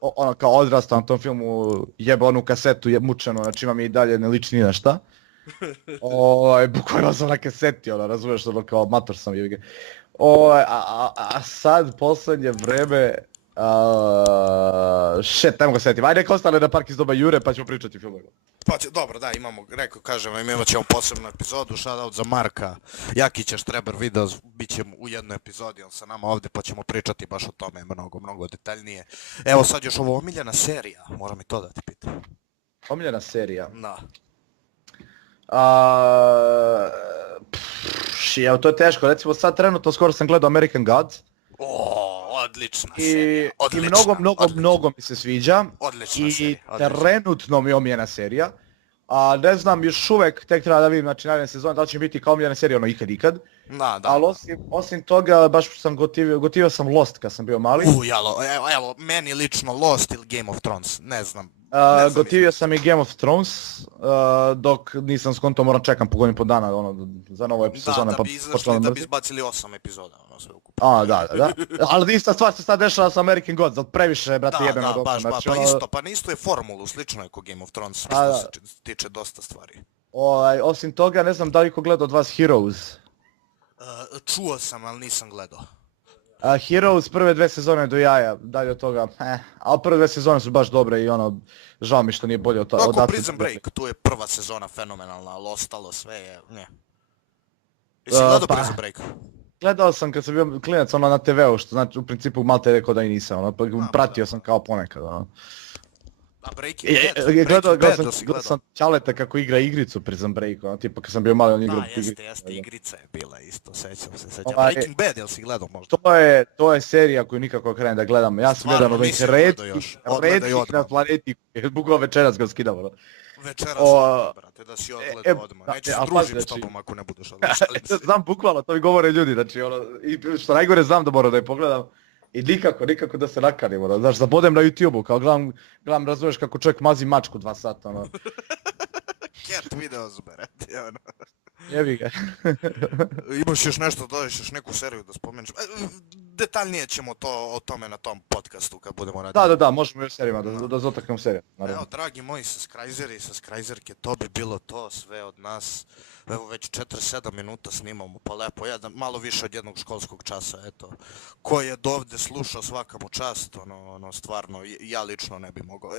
Ono kao odrastao na tom filmu, jebe onu kasetu, mučeno, znači ima mi i dalje ne liči ni na šta. Bukvalno sam na kaseti, ono, razumiješ, ono kao mator sam jebi ga. A sad, posljednje vreme, ajmo ga setim. Ajde, neka ostane na Park iz doba Jure, pa ćemo pričati o filmovima. Pa dobro, da, kažemo, imat ćemo posebnu epizodu, shoutout za Marka Jakića, Štreber Videos, bit ćemo u jednoj epizodi, on sa nama ovdje, pa ćemo pričati baš o tome mnogo detaljnije. Evo sad još ovo omiljena serija, moram i to da te pitam. Omiljena serija? Da. Evo, to je teško, recimo sad trenutno skoro sam gledao American Gods. Odlična serija, I mnogo mi se sviđa. Odlična serija. I trenutno mi je omiljena serija. A ne znam, još uvek tek treba da vidim, znači naredne sezone, da li će biti kao omiljena serija ono ikad. Da. Ali osim toga, baš sam gotivio sam Lost kad sam bio mali. Evo, meni lično Lost ili Game of Thrones, ne znam. Gotivio sam i Game of Thrones, dok nisam skonto moram čekam po godinu po dana ono, za novu sezonu. Da bi izbacili 8 epizoda, ono sve ukupno. Da. Ali ista stvar se sad dešava sa American Gods, od previše, brate, jebeno dobro. Pa isto je formulu, slično je ko Game of Thrones, što se tiče dosta stvari. Osim toga, ne znam da li ko gleda od vas Heroes. Čuo sam, ali nisam gledao. Heroes prve 2 sezone do jaja, dalje od toga, ali prve 2 sezone su baš dobre i ono, žao mi što nije bolje od toga. Kako Prison Break, tu je prva sezona fenomenalna, ali ostalo sve je, ne. Jesi gledao Prison Break? Gledao sam kad sam bio klinac ono na TV-u, što znači u principu malte rekao da i nisam, ono, pratio sam kao ponekad, ono. A Breaking Bad? Gledao sam Ćaleta kako igra igricu Prison Break, ono, tipa kad sam bio mali on igrao igricu. Jeste, igrica je bila isto, sećam se. Breaking Bad, jel si gledao možda? To je serija koju nikako krenem da gledam, ja sam jedan od ovih redkih na planeti, bukvalno večeras ga skidam, ono. Večeras brate, da si odgledao odmah, neću se družim s tobom ako ne budeš odgledao. Znam bukvalno, to mi govore ljudi, znači ono, i što najgore znam da moram da je pogledam. I nikako da se nakanim, ono, znaš, zabodem na YouTube-u, kao gledam, razumiješ kako čovjek mazi mačku 2 sata, ono. Cat videos, brate, ono. Jebi ga. Imaš još nešto, dodaješ još neku seriju da spomeneš. Detaljnije ćemo o tome na tom podcastu kad budemo raditi. Da, možemo još serijima, da zotaknem seriju. Evo, dragi moji subscriberi i subscriberke, to bi bilo to sve od nas. Evo, već 4-7 minuta snimamo, pa lepo, malo više od jednog školskog časa, eto. Ko je dovde slušao svaka mu čast, ono, stvarno, ja lično ne bi mogao.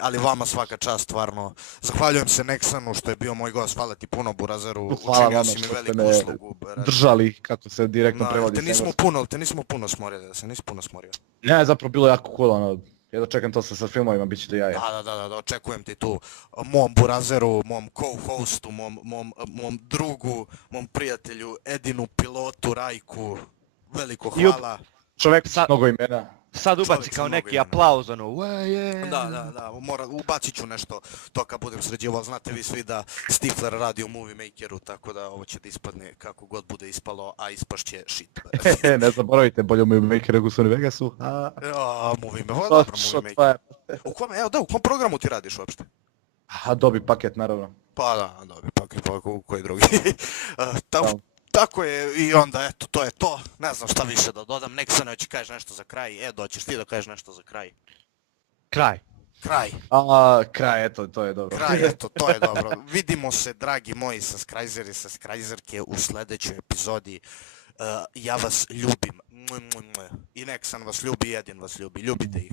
ali vama svaka čast, stvarno. Zahvaljujem se Nexanu što je bio moj gost, hvala ti puno Burazeru, učinio si mi veliku uslugu. Držali, kako se direktno prevodi. Te nismo puno smorio, da se nisi puno smorio. Ne, zapravo bilo jako cool, ono, jedno čekam to sa filmovima, bit će do jaja. Da, očekujem ti tu, mom Burazeru, mom co-hostu, mom drugu, mom prijatelju, Edinu, pilotu, Rajku, veliko hvala. Čovjek sa mnogo imena. Sad ubaci kao neki aplauz, ono, Da, ubacit ću nešto to kad budem sređivao, znate vi svi da Stifler radi u Movie Makeru, tako da ovo će da ispadne kako god bude ispalo, a ispašće shit. Ne zaboravite, bolje u Movie Makeru nego su u Vegasu. Movie Maker. U kom programu ti radiš uopšte? Adobe paket, naravno. Pa da, Adobe paket, pa koji drugi. Tako je i onda eto, to je to, ne znam šta više da dodam, Nexanović kažeš nešto za kraj, doćeš ti da kažeš nešto za kraj. Kraj. Kraj, eto, to je dobro. To je dobro. Vidimo se, dragi moji subscriberi i subscriberke, u sljedećoj epizodi. Ja vas ljubim. I Nexan vas ljubi, Edin vas ljubi. Ljubite ih.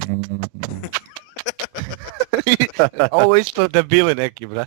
Ovo isto debili neki, bra.